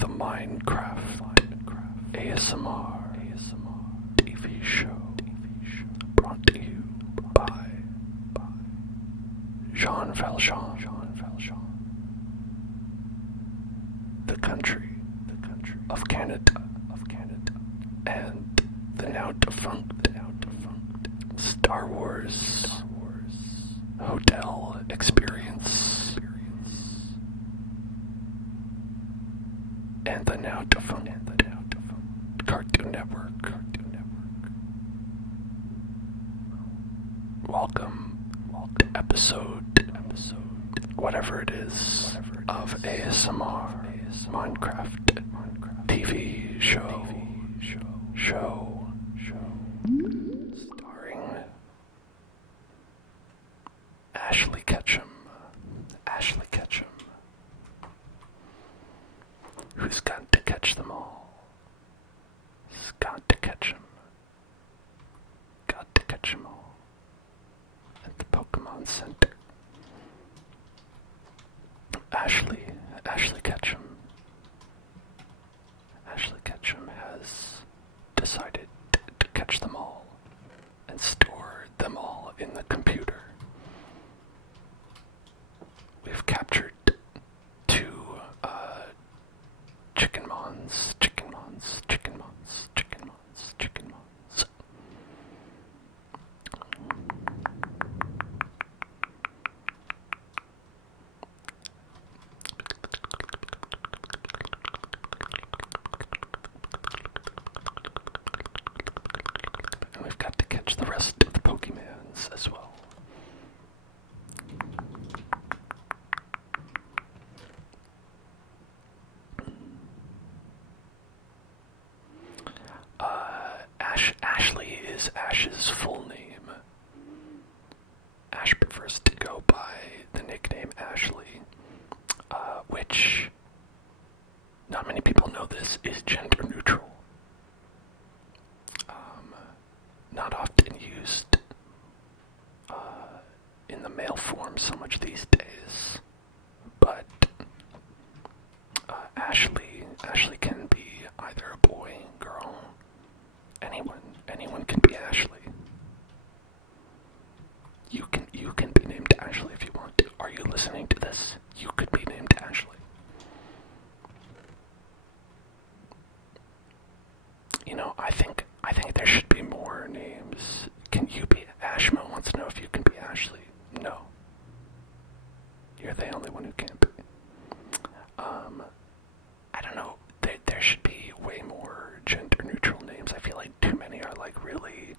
the Minecraft ASMR TV show brought to you by Jean Valjean, the country of Canada, and the now defunct Star Wars Hotel Experience, and the now defunct Cartoon Network. Welcome to episode whatever it is of ASMR Minecraft TV show starring Ashley Ketchum, who's got to catch them all. He's got to catch them. Got to catch them all. At the Pokémon Center. Ashley Ketchum. Ashley Ketchum has decided to catch them all and store them all in the computer. We've captured two chickenmons. And we've got to catch the rest of the Pokemons as well. Ashley is Ash's full name. Ash prefers to go by the nickname Ashley, which, not many people know this, is gender neutral. Not often used in the male form so much these days, but Ashley can be either a boy, girl, anyone can be Ashley. You can be named Ashley if you want to. Are you listening to this? You could be named Ashley. You know, I think there should be more names. Can you be Ashma wants to know if you can be Ashley. No. You're the only one who can't be. I don't know. There should be way more gender neutral names. I feel like too many are like really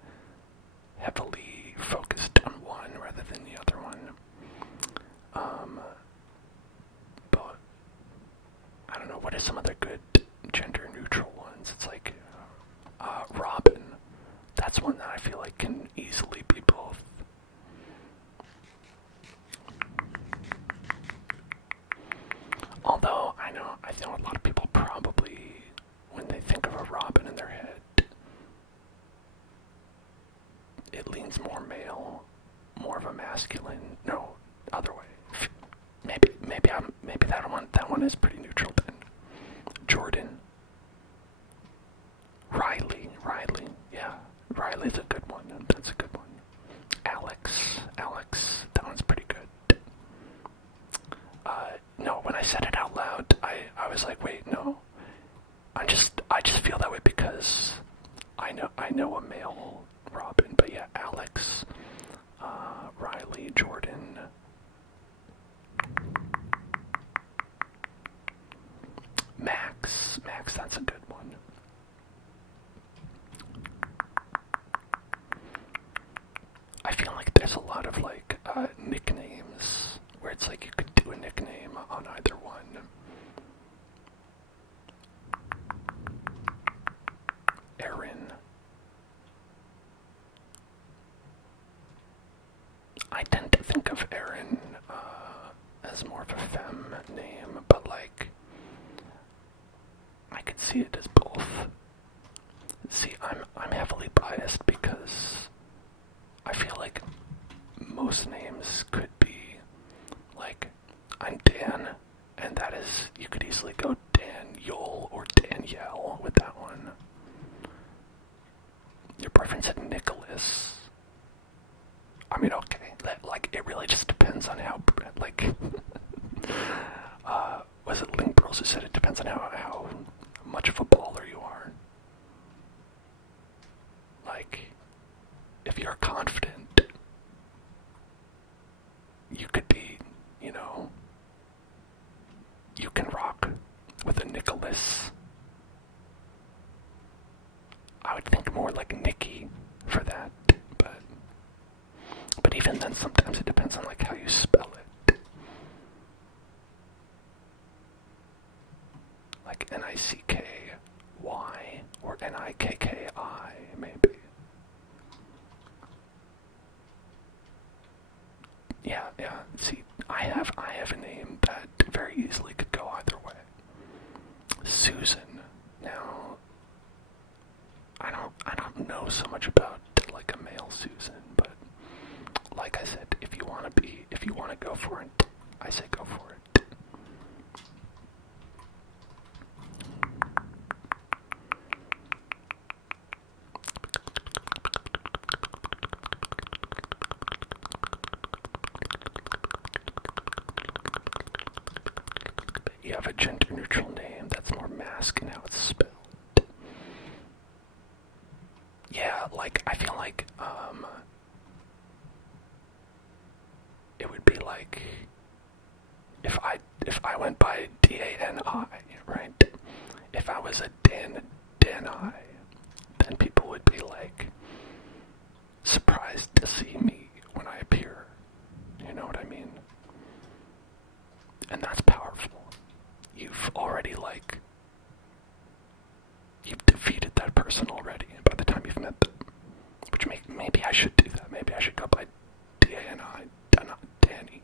heavily focused on one rather than the other one. But I don't know, what are some other good gender neutral ones? It's like Robin. That's one that I feel like can easily be both. Although I know a lot of people probably, when they think of a Robin in their head, it leans more male, more of a masculine. No, other way. Maybe that one is pretty neutral then. Jordan. Riley, yeah. Riley's a good one. That's a good one. Alex, that one's pretty good. No, when I said it out loud, I was like, wait, no. I just feel that way because I know a male Robin, but yeah, Alex, Riley, Jordan. Max, that's a good one. I feel like there's a lot of like nicknames where it's like you could do a nickname on either one. Erin. I tend to think of Erin as more of a femme name, but like I could see it as both. See, I'm heavily biased because I feel like most names could be like, I'm Dan, and that is, you could easily go Dan Yol can yell with that one. Your boyfriend said Nicholas. I mean, okay, like, it really just depends on how, like, was it Link Bros who said it depends on how much of a baller you are? Like, if you're confident, you could be, you know, you can rock with a Nicholas. I would think more like Nikki for that, but even then, sometimes it depends on like how you spell it. Like Nicky or Nikki, maybe. Yeah. See, I have a name that very easily could go either way. Susan. Now, I don't know so much about like a male Susan, but like I said, if you want to go for it, I say go for it. You have a gender-neutral name that's more masc in how it's spelled. Yeah, like, I feel like, it would be like, if I went by D-A-N-I, right? If I was a Dan I, then people would be like, surprised to see me when I appear. You know what I mean? And that's powerful. You've already, like, you've defeated that person already by the time you've met them. Which maybe I should do that. Maybe I should go by D-A-N-I, Danny.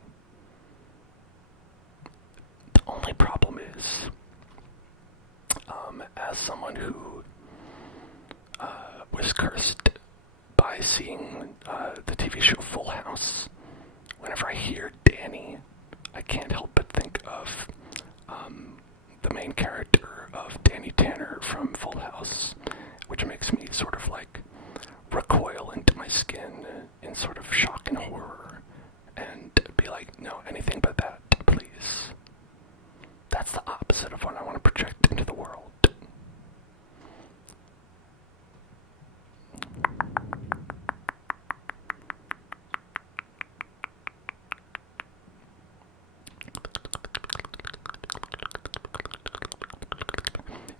The only problem is, as someone who was cursed by seeing the TV show Full House, whenever I hear Danny, I can't help but think of the main character of Danny Tanner from Full House, which makes me sort of like recoil into my skin in sort of shock and horror and be like, no, anything but that, please. That's the opposite of what I want to project into the world.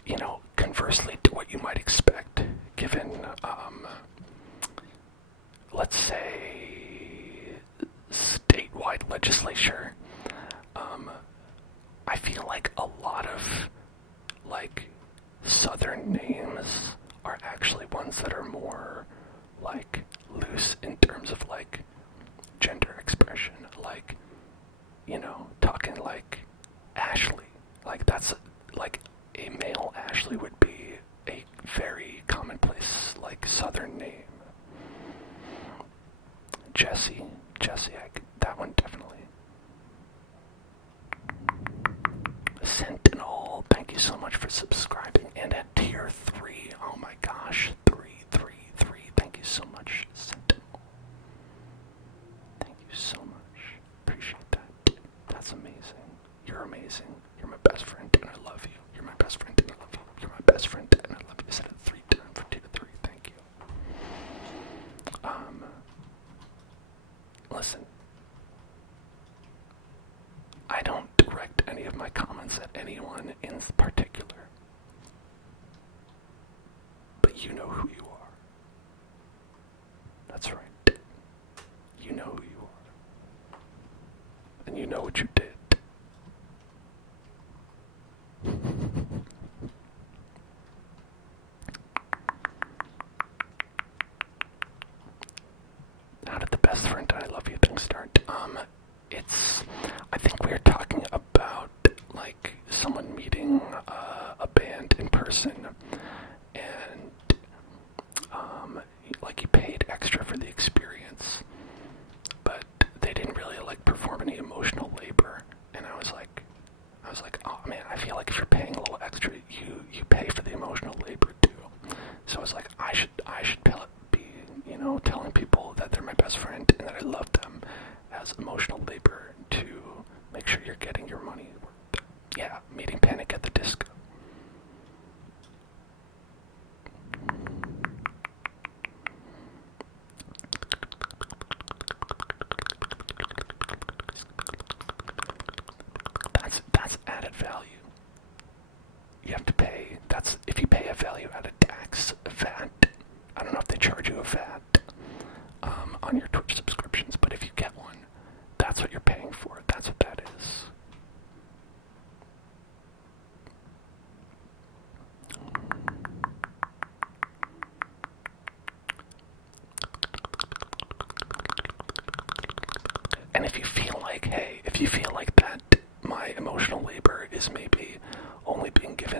You know, conversely to what you might expect, given, let's say, statewide legislature, I feel like a lot of, like, southern names are actually ones that are more, like, loose in terms of, like, gender expression. Like, you know, talking like Ashley. Like, that's, like, a male Ashley would be a very commonplace, like, southern name. Jesse, that one definitely. Sentinel, thank you so much for subscribing. And at tier 3, oh my gosh, 3, thank you so much, Sentinel. Thank you so much. Appreciate that. That's amazing. You're amazing. You're my best friend and I love you. You're my best friend and I love you. You're my best friend and I love you. I said it 3 times for tier 3. Thank you. Listen. I don't direct any of my comments at anyone in particular. But you know who you are. That's right. You know who you are. And you know what you did. How did the best friend and I love you thing start? I think we were talking about, like, someone meeting a band in person, and, like, you paid extra for the experience, but they didn't really, like, perform any emotional labor, and I was like, oh man, I feel like if you're paying a little extra, you pay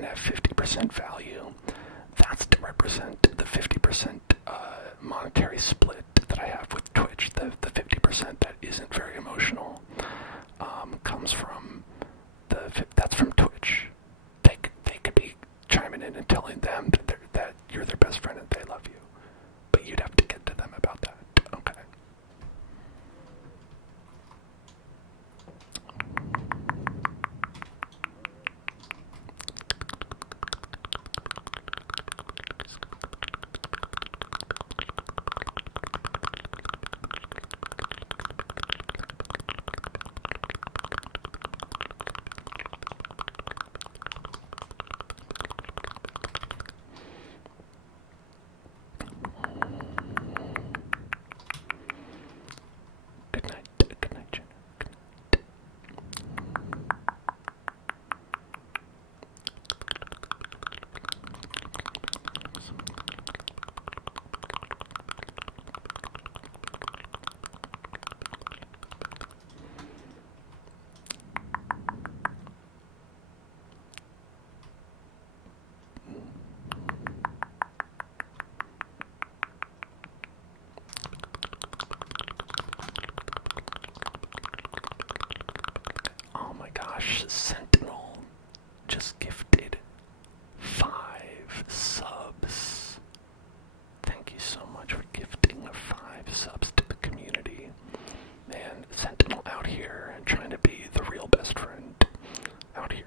have 50% value. That's to represent the 50% monetary split that I have with Twitch. The 50% that isn't very emotional comes from that's from Twitch. They could be chiming in and telling them that you're their best friend and they love you, but you'd have to get to them about that. Okay. Good night, Jenna. Oh my gosh, Sentinel just gifted 5 subs. Thank you so much for gifting 5 subs to the community. Man, Sentinel out here and trying to be the real best friend out here.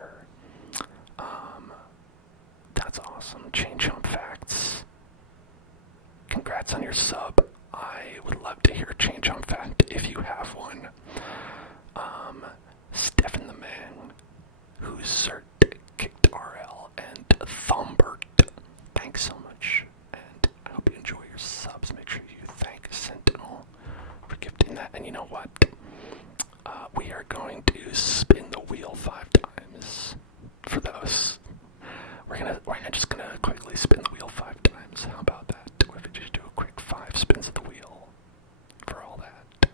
That's awesome. Change on facts. Congrats on your sub. I would love to hear a change on fact if you have one. Stefan the Man, who's cert kicked RL, and Thumbert. Thanks so much, and I hope you enjoy your subs. Make sure you thank Sentinel for gifting that. And you know what? We are going to spin the wheel 5 times for those. We're just gonna quickly spin the wheel 5 times. How about that? What if we just do a quick 5 spins of the wheel for all that?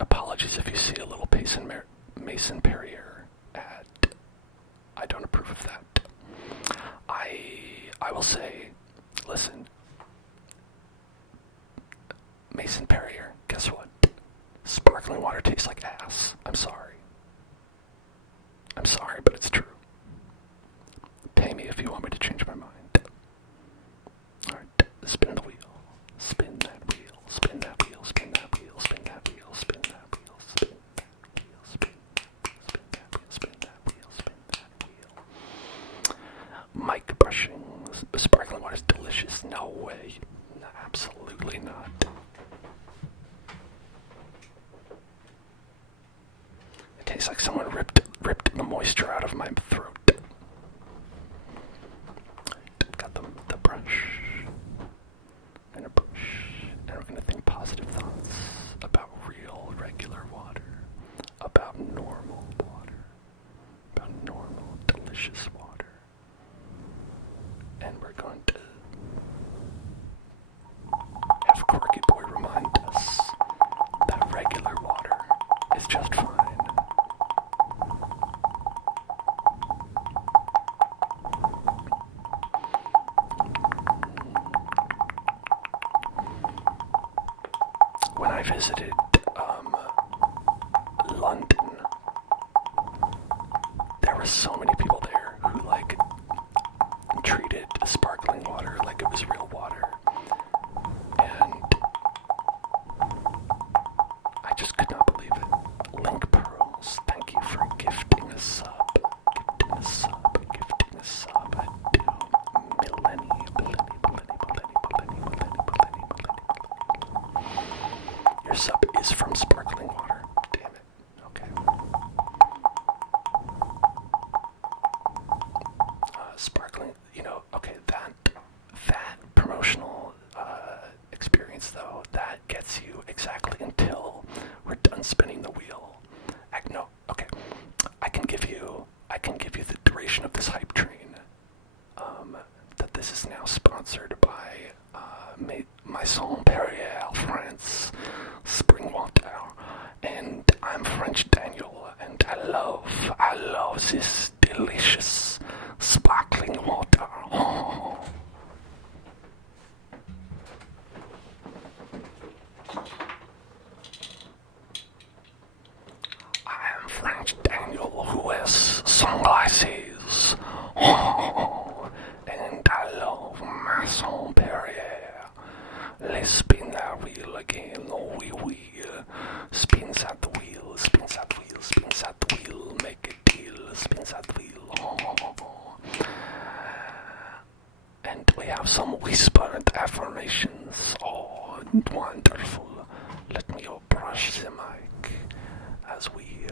Apologies if you see a little Mason Perrier ad. I don't approve of that. I will say, listen, Mason Perrier, guess what? Sparkling water tastes like ass. I'm sorry. I'm sorry, but it's true. Pay me if you want me to change my mind. Alright, spin the wheel. Spin that wheel. Spin that wheel. Spin that wheel. Spin that wheel. Spin that wheel. Spin that wheel. Spin that wheel. Spin that wheel. Spin that wheel. Mic brushing. Sparkling water is delicious. No way. No, absolutely not. It tastes like someone ripped the moisture out of my throat. Got the brush and a brush, and we're gonna think positive thoughts about real, regular water, about normal water, about normal, delicious water, and we're going to have Corky Boy remind us that regular water is just fine. When I visited London, there were so many people there who treated sparkling water like it was real water, and I just could not believe it. Link Pearls, thank you for gifting a sub. Your sub is from sparkling water. Damn it. Okay. Sparkling, okay, that promotional experience though, that gets you exactly until we're done spinning the wheel. No, okay. I can give you the duration of this hype train. That this is now sponsored by my Maison Perrier, France, spring water. And I'm French Daniel, and I love this delicious sparkling water. Oh. I am French Daniel who has sunglasses. Oh. And I love Maison Perrier. Let's spin that wheel again, oh oui. Spins at the wheel, spins at the wheel, spins at the wheel, make a deal, spins at the wheel. Oh. And we have some whispered affirmations. Oh, wonderful. Let me brush the mic as we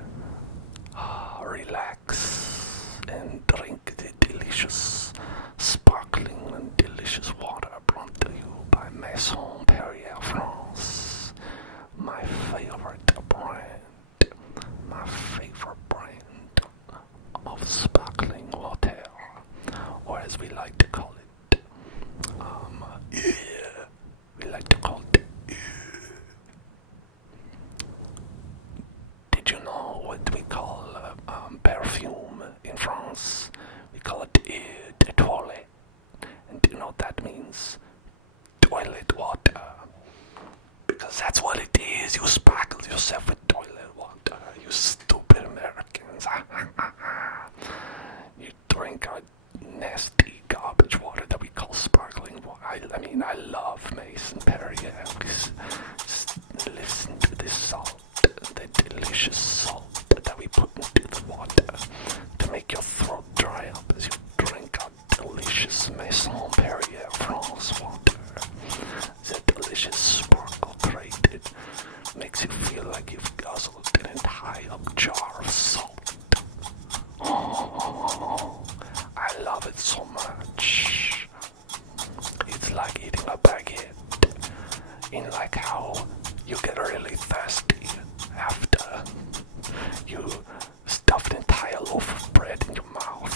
relax and drink the delicious, sparkling and delicious water brought to you by Maison Perrier France. My favorite brand of sparkling water, or as we like to call it, we like to call it. Did you know what we call perfume in France? We call it de toilette. And do you know what that means? Toilet water. Because that's what it is. You sparkle yourself with toilet water. You stupid Americans. You drink our nasty garbage water that we call sparkling water. I love Maison Perrier. Just listen to this salt. The delicious salt that we put into the water to make your throat dry up as you drink our delicious Maison Perrier France water. The delicious sparkle created makes you feel like you've guzzled an entire jar of salt. Oh, I love it so much. It's like eating a baguette. In like how you get really thirsty after you stuffed an entire loaf of bread in your mouth.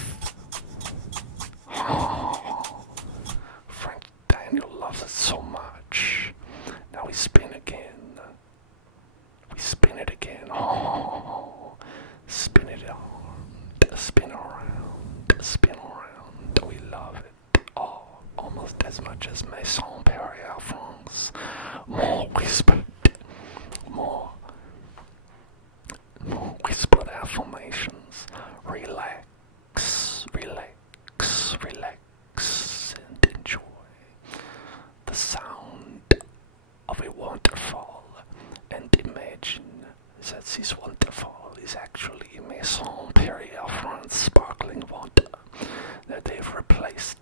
Oh, French Daniel loves it so much. Now we spin again. We spin it again. Oh, spin it on. Spin around. Spin around. We love it. Oh, almost as much as Maison Perrier France. More whispered. More whispered affirmations. Relax, relax, relax, and enjoy the sound of a waterfall. And imagine that this waterfall is actually Maison Perrier France sparkling water. That they've replaced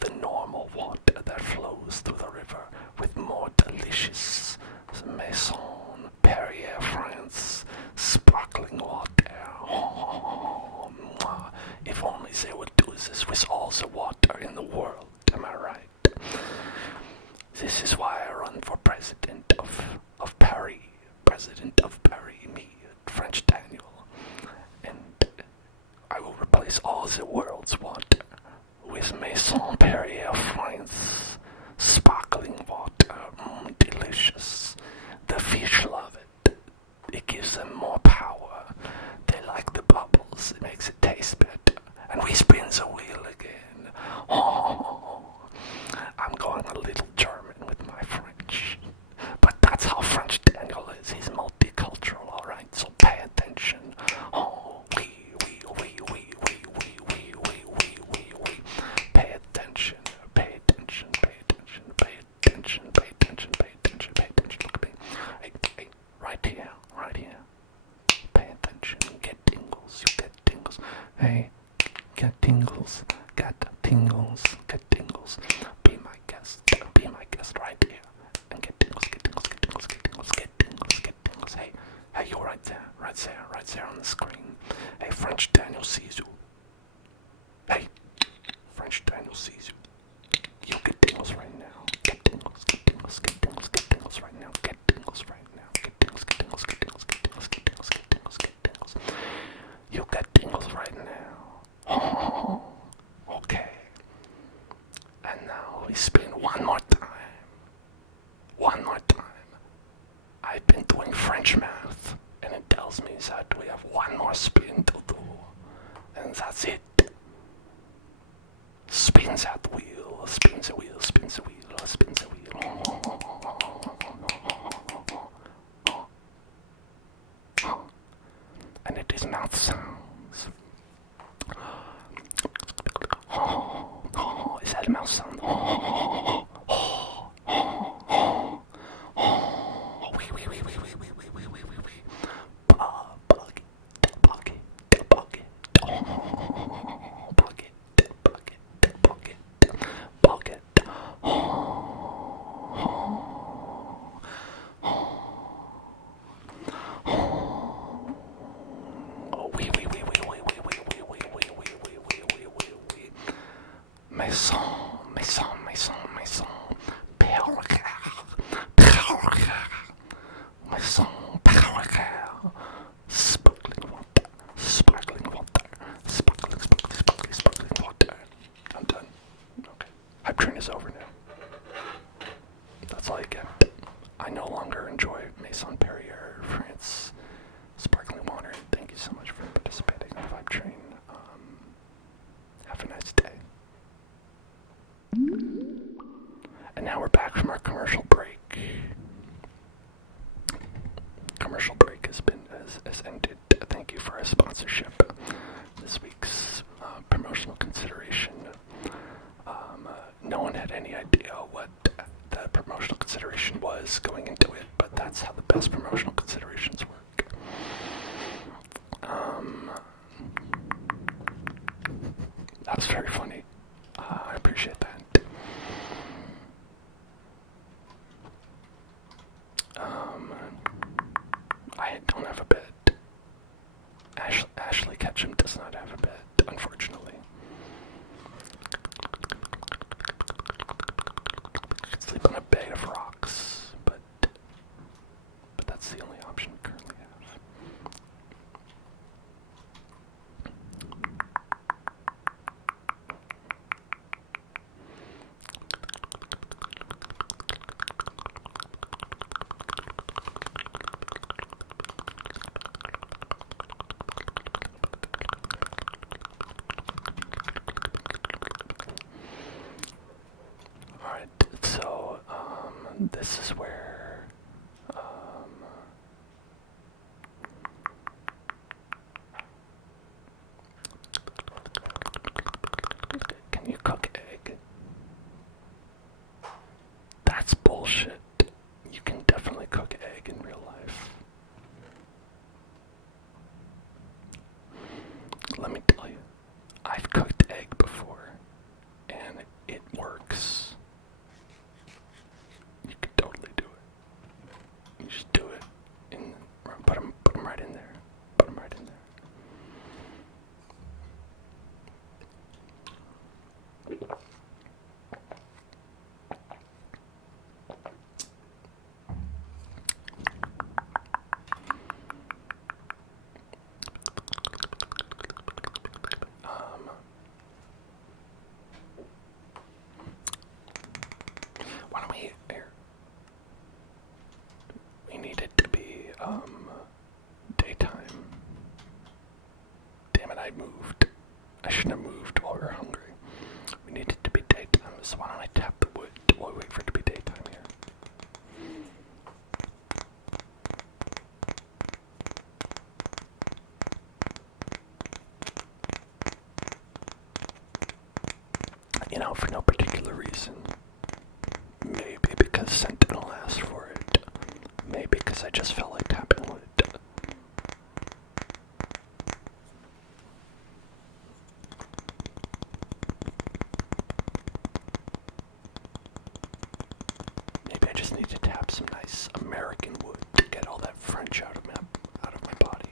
the normal water that flows through the river with more delicious Maison Perrier France sparkling water. Oh, if only they would do this with all the water in the world, am I right? This is why I run for president of Paris. President of Paris, me, French Daniel. And I will replace all the world's water with Maison Perrier France sparkling water. Delicious. The fish love it. It gives them more power. They like the bubbles. It makes it taste better. And we spin the wheel again. Oh, I'm going a little German with my French. But that's how French Daniel is. He's multicultural, alright? So pay attention. Oh, we. Pay attention. Pay attention. Pay attention. Pay attention. Pay attention. Pay attention. Pay attention. Look at me. Hey, right here. Right here. Pay attention. Get tingles. You get tingles. Hey, get tingles. Get tingles. Get tingles. Be my guest. Be my guest right here. And get tingles. Get tingles. Get tingles. Get tingles. Get tingles. Get tingles. Hey, you're right there. Right there. Right there on the screen. Hey, French Daniel sees you. Hey, French Daniel sees you. You get tingles right now. Get tingles. Get tingles. Get tingles. Get tingles right now. Get tingles right now. Get tingles. Get tingles. Get tingles. Get tingles. Get tingles. Get tingles. Get tingles. You get tingles right now. Oh, okay. And now we spin one more time. I've been doing French math, and it tells me that we have one more spin to do, and that's it. Spin that wheel, spin the wheel, spin the wheel, spin the wheel. And it is mouth sounds. Is that a mouth sound? Over now. That's all you get. I no longer enjoy Maison Perrier France sparkling water. Thank you so much for participating in the Vibe Train. Have a nice day. And now we're back from our commercial break. Commercial break has ended. Thank you for our sponsorship. This week's promotional consideration. No one had any idea what the promotional consideration was going into it, but that's how the best promotional considerations work. That was very funny. I appreciate that. I don't have a bed. Ashley Ketchum does not have a bed, unfortunately. Sleep on a bed of rocks, but that's the only option we currently have. This is where can you cook egg? That's bullshit. You can definitely cook egg in real life. Let me tell you, I've cooked egg before, and it works. You could totally do it. You just do it, and put them right in there. Put them right in there. Why don't we here? We need it to be daytime. Damn it, I moved. I shouldn't have moved while we were hungry. We need it to be daytime, so why don't I tap the wood while we wait for it to be daytime here? You know, for no particular reason. Maybe because Sentinel asked for it. Maybe because I just felt like tapping wood. Maybe I just need to tap some nice American wood to get all that French out of my body.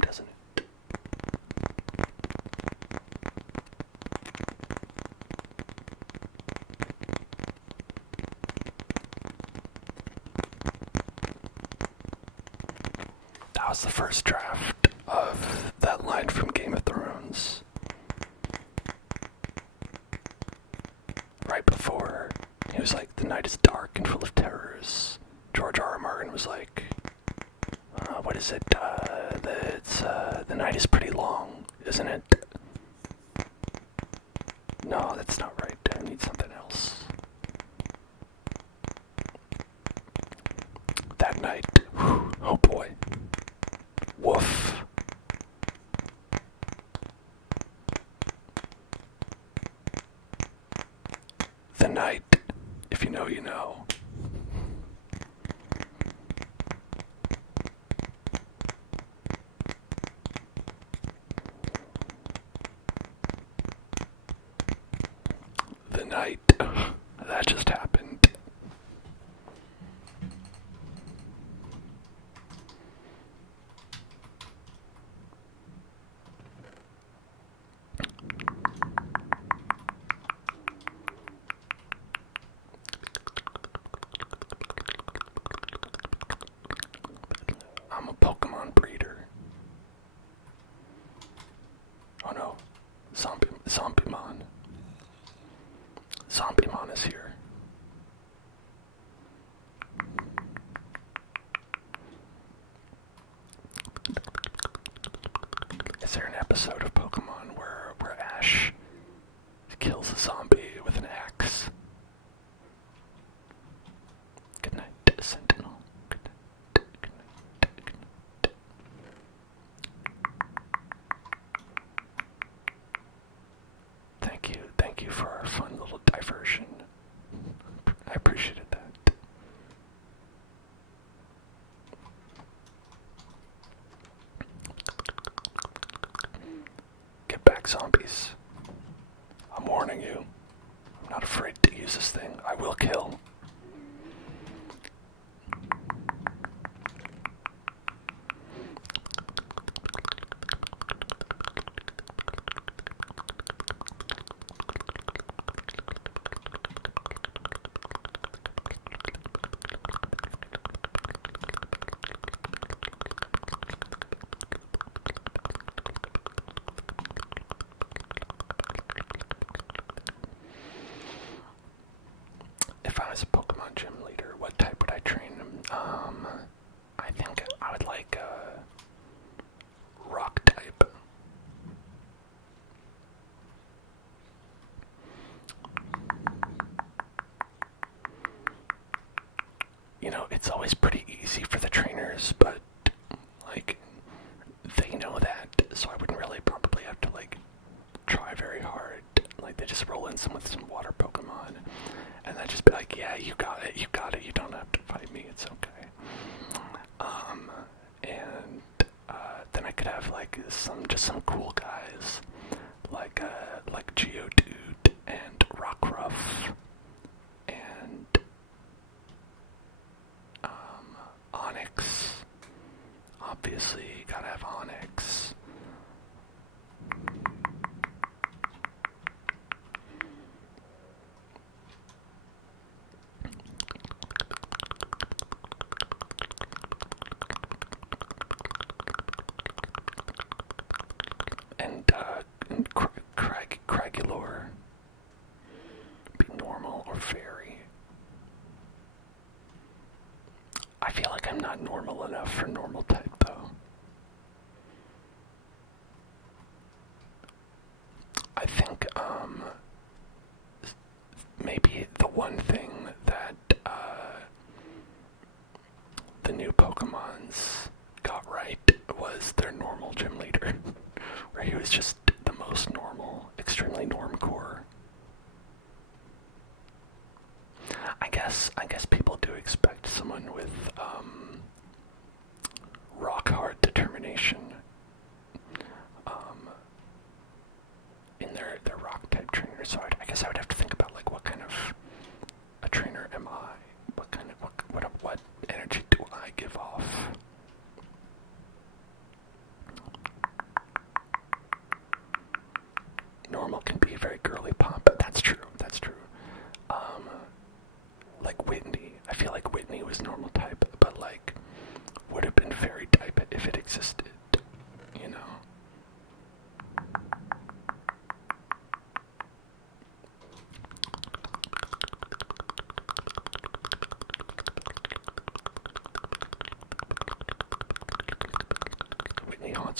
doesn't it? That was the first draft of that line from Game of Thrones. Right before, he was like, the night is dark and full of terrors. George R. R. Martin was like, what is it? The night is pretty long, isn't it? No, that's not right. I need something else. That night, whew, oh boy. Woof. The night, if you know, you know. The night, that just happened. I'm a Pokemon breeder. Oh no, Zombimon. Zombimon is here. Is there an episode of Pokemon where Ash kills a zombie with an axe? Good night, Sentinel. Good night. Good night. Good night. Thank you for our fun little diversion. I appreciated that. Get back, zombies. I'm warning you. I'm not afraid to use this thing. I will kill. If I was a Pokemon gym leader, what type would I train them? I think I would like a rock type. You know, it's always pretty easy for the trainers, but like they know that, so I wouldn't really probably have to like try very hard. Like they just roll in with some water Pokemon, and I'd just be like, yeah, you got it, you don't have to fight me, it's okay. And then I could have like some cool guys, like Geodude and Rockruff, and Onyx. Obviously, you gotta have Onyx. And Cragulor. Be normal or fairy. I feel like I'm not normal enough for normal type though. I think maybe the one thing that the new Pokemons got right was their normal gym leader, where he was just the most normal, extremely normcore. I guess people do expect someone with rock hard determination in their rock type trainer. So I guess I would have to think about like what kind of a trainer am I? What energy do I give off?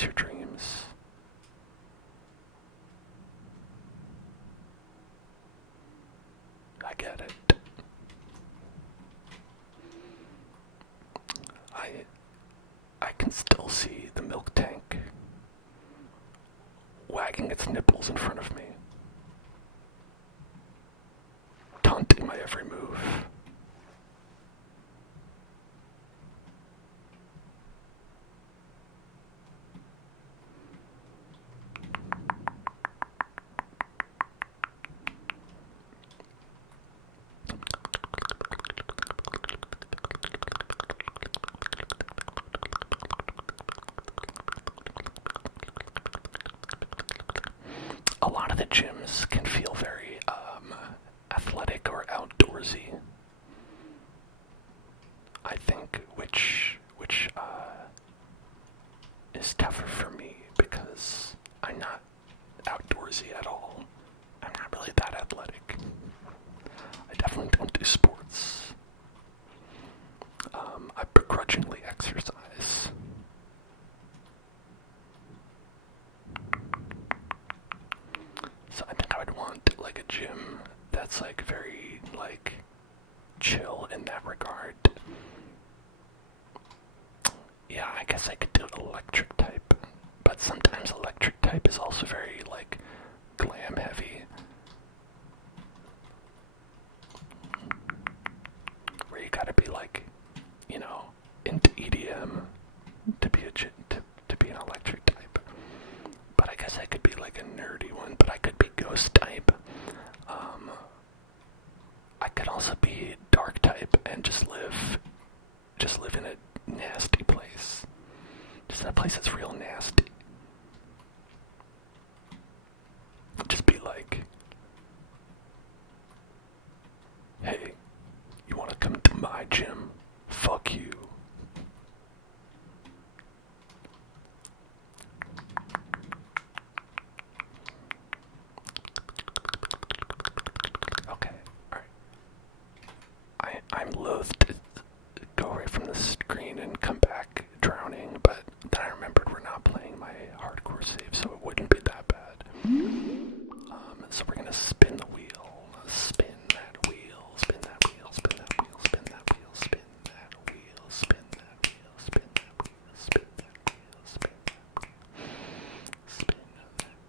supports your dreams. I get it. I can still see the milk tank wagging its nipples in front of me, taunting my every move. A lot of the gyms can feel very athletic or outdoorsy, I think, which is tougher for me because I'm not outdoorsy at all. I'm not really that athletic. I definitely don't do sports. I begrudgingly exercise. So I think I would want like a gym that's like very like chill in that regard. Yeah, I guess I could do electric type, but sometimes electric type is also very like glam heavy, where you gotta be like, you know, into EDM to be to be an electric type. But I guess I could be like a nerdy one, but I could be ghost type. I could also be dark type and just live in a nasty place. Just in a place that's real nasty. Just be like, hey, you wanna come to my gym? Fuck you. Okay, alright. I'm loath to go away from the screen and come back drowning, but then I remembered we're not playing my hardcore save, so it wouldn't be that bad. So we're gonna spin the wheel. Spin that wheel, spin that wheel, spin that wheel, spin that wheel, spin that wheel, spin that wheel, spin that wheel, spin that wheel, spin that wheel, spin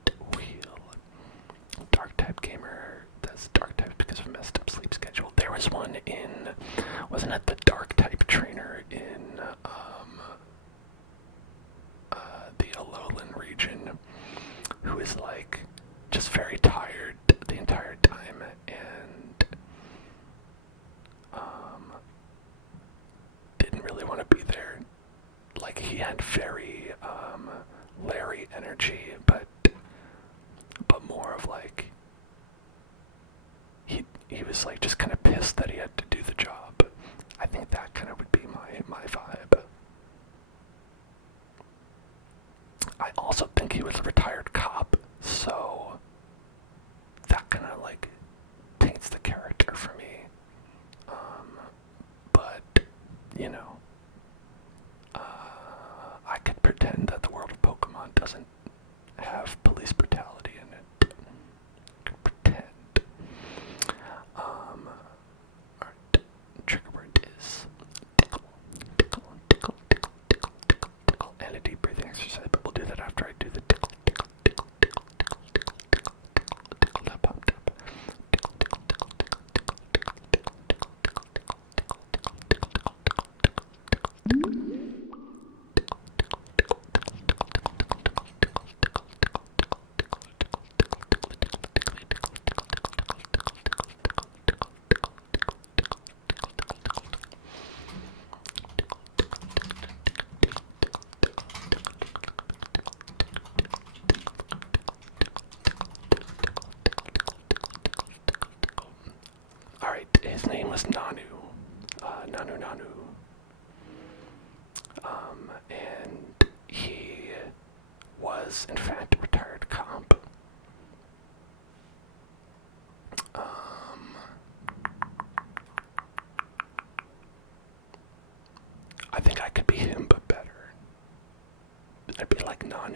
that wheel. Dark type gamer, that's dark type because of a messed up sleep schedule. There was one in, wasn't it the dark type trainer in the Alolan region, who is like just very tired the entire time and didn't really want to be there. Like he had very Larry energy, but more of like he was like just kind of pissed that he had to do the job. I think that kind of would be my vibe. I also think he was a retired cop, so that kind of like paints the character for me. But you know, I could pretend that the world of Pokemon doesn't have police brutality in it. I could pretend. Alright, trigger word is tickle, tickle, tickle, tickle, tickle, tickle, tickle, and a deep breathing exercise, but we'll do that after I do the tickle, tickle, tickle, tickle, tickle, tickle, tickle, tickle, tickle, that popped up. Tickle, tickle, tickle, tickle, tickle, tickle, tickle, tickle, tickle, tickle, tickle, tickle, tickle, tickle, tickle, tickle, tickle. Alright, his name was Nanu. Nanu. And he was, in fact, a retired cop. I think I could be him, but better. I'd be like Nanu.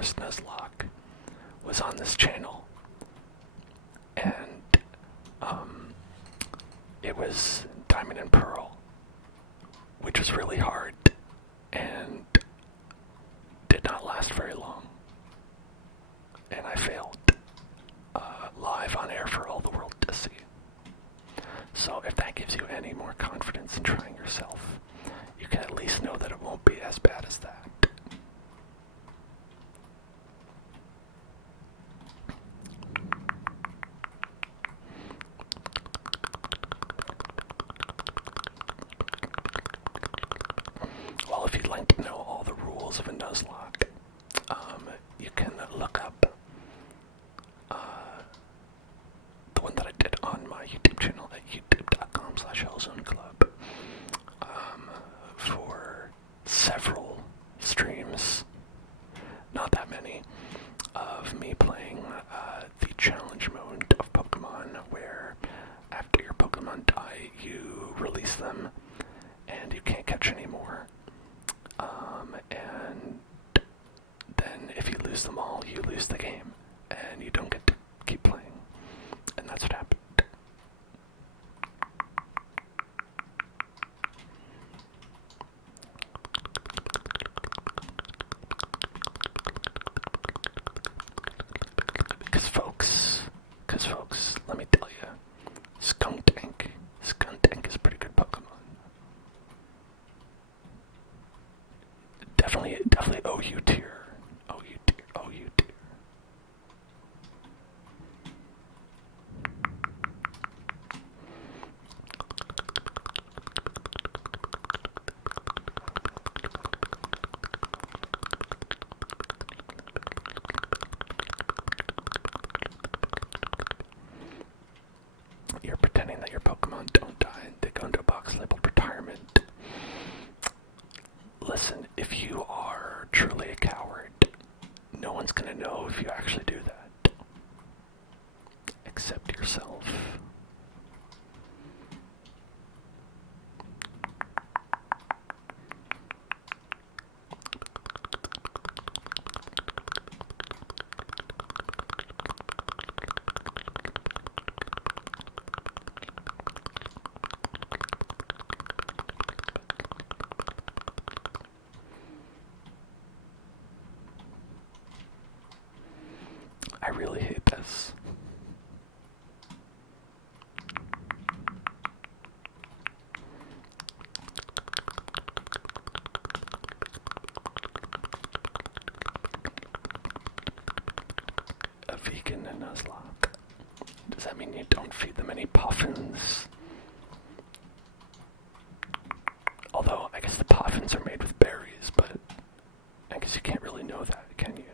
first Nuzlocke was on this channel, and it was Diamond and Pearl, which was really hard and did not last very long, and I failed live on air for all the world to see. So if that gives you any more confidence in trying yourself, you can at least know that it won't be as bad as that. Well, if you'd like to know all the rules of a Nuzlocke, you can look up the one that I did on my YouTube channel at youtube.com/hellzoneclub for several streams, not that many, of me playing the challenge mode of Pokemon, where after your Pokemon die, you release them and you can't catch any more. And then if you lose them all, you lose the game and you don't get to keep playing. And that's what happened. Because folks, let me tell you, Skuntank is a pretty good Pokemon. Definitely OU tier. You're pretending that your Pokemon don't die. They go into a box labeled retirement. Listen, if you are truly a coward, no one's gonna know if you actually do that. Except yourself. I really hate this. A vegan in Nuzlocke. Does that mean you don't feed them any puffins? Although, I guess the puffins are made with berries, but I guess you can't really know that, can you?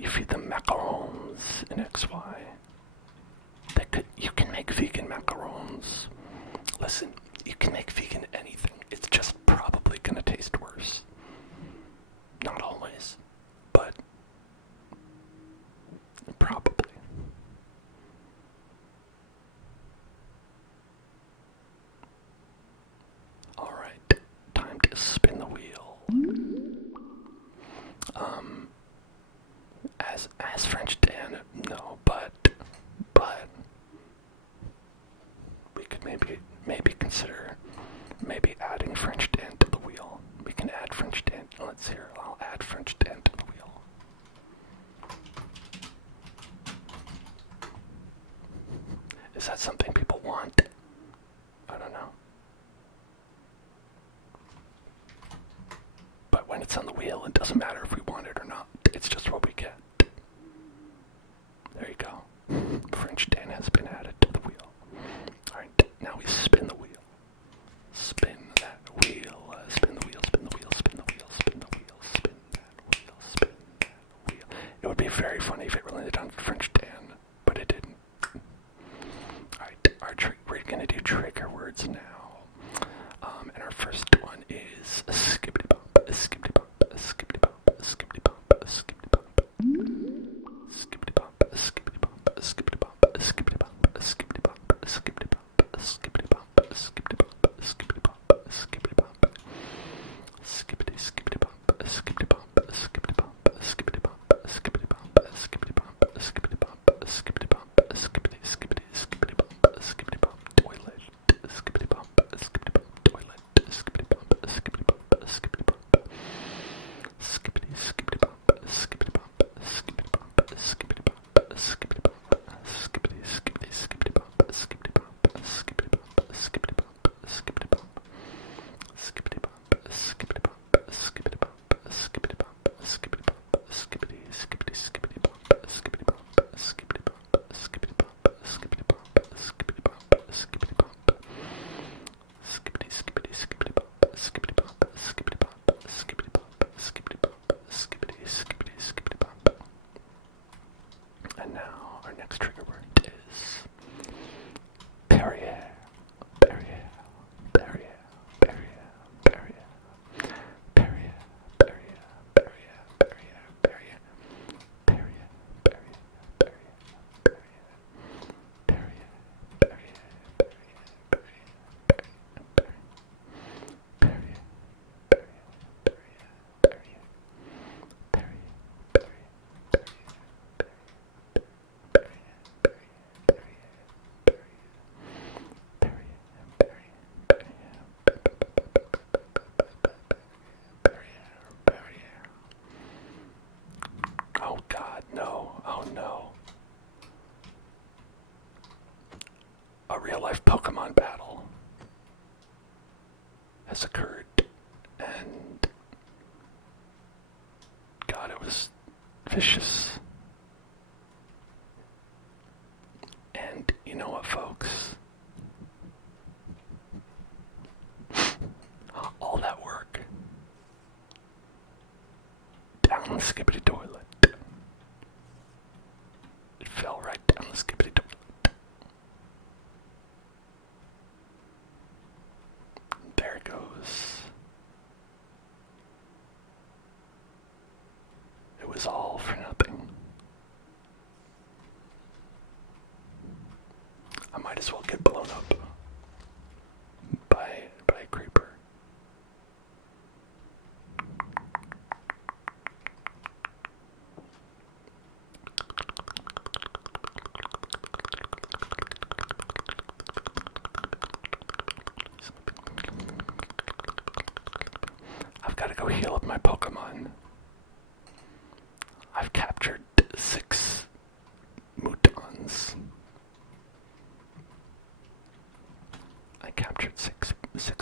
You feed them macarons in XY. You can make vegan macarons. Listen, you can make vegan anything. It's just probably gonna taste worse. Not always, but probably. Alright, time to spin the wheel. As French Dan, no, but we could maybe consider adding French Dan to the wheel. We can add French Dan. Let's hear. I'll add French Dan to the wheel. Is that something people want? I don't know. But when it's on the wheel, it doesn't matter if we want it or not. It's just what we get. There you go. French Dan has been added to the wheel. Alright, now we spin the wheel. Spin that wheel. Spin the wheel, spin the wheel, spin the wheel, spin the wheel, spin that wheel. next trigger word is Perrier. Perrier. Perrier. Perrier. Perrier. Perrier. Perrier. Perrier. Perrier. Perrier. Perrier. Perrier. Perrier. Perrier. Oh God, no. Oh no. A real-life Pokemon battle has occurred, and God, it was vicious. And you know what, folks? All that work down the skibbity toilet. It fell right down the skibbity toilet. There it goes. It was all for nothing. I might as well get blown up by a creeper. I've got to go heal up my Pokemon. I've captured 6 Mutons. I captured six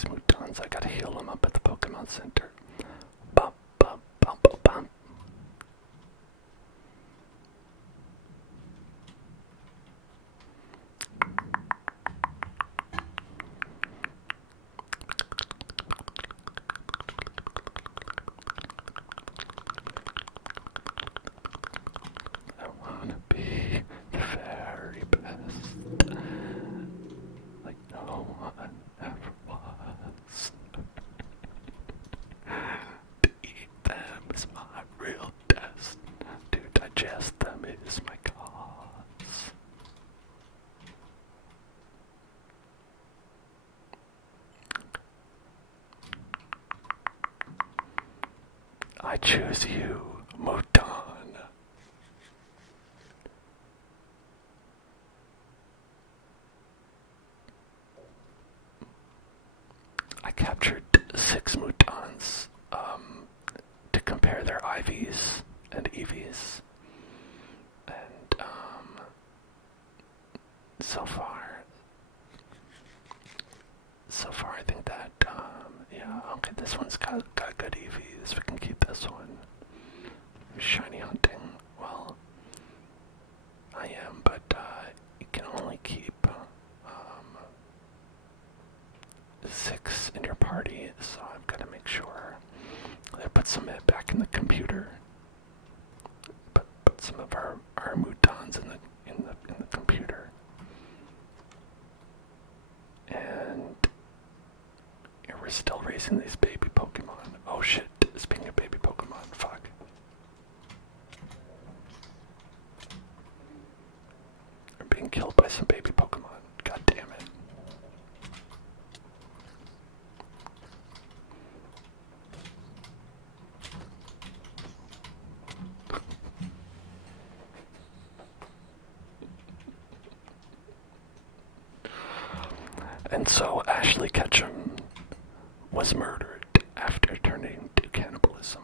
Mutons. I gotta heal them up at the Pokemon Center. Bump, bump, bump, bump, bump. I wanna be the very best, like no one ever was. To eat them is my real test. To digest them is my cause. I choose you, Muton. I captured 6 Mutons to compare their IVs and EVs. And so far I think that, yeah, okay, this one's got good EVs. We can keep this one. Shiny hunting. Well, I am, but you can only keep 6 in your party, so I've got to make sure I put some back in the computer. Put some of our Mutons in the computer. And here we're still raising these baby Pokemon. Oh shit, speaking of baby Pokemon, fuck. We're being killed by some baby Pokemon. God damn it. And so Ashley Ketchum was murdered after turning to cannibalism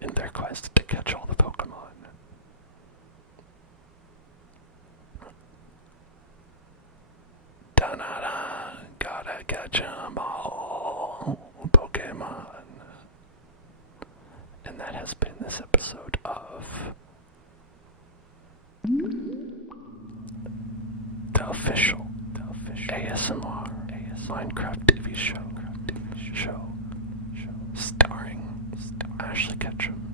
in their quest to catch all the Pokemon. Da-da-da, gotta catch 'em all, Pokemon. And that has been this episode of the official ASMR Minecraft TV show starring Ashley Ketchum.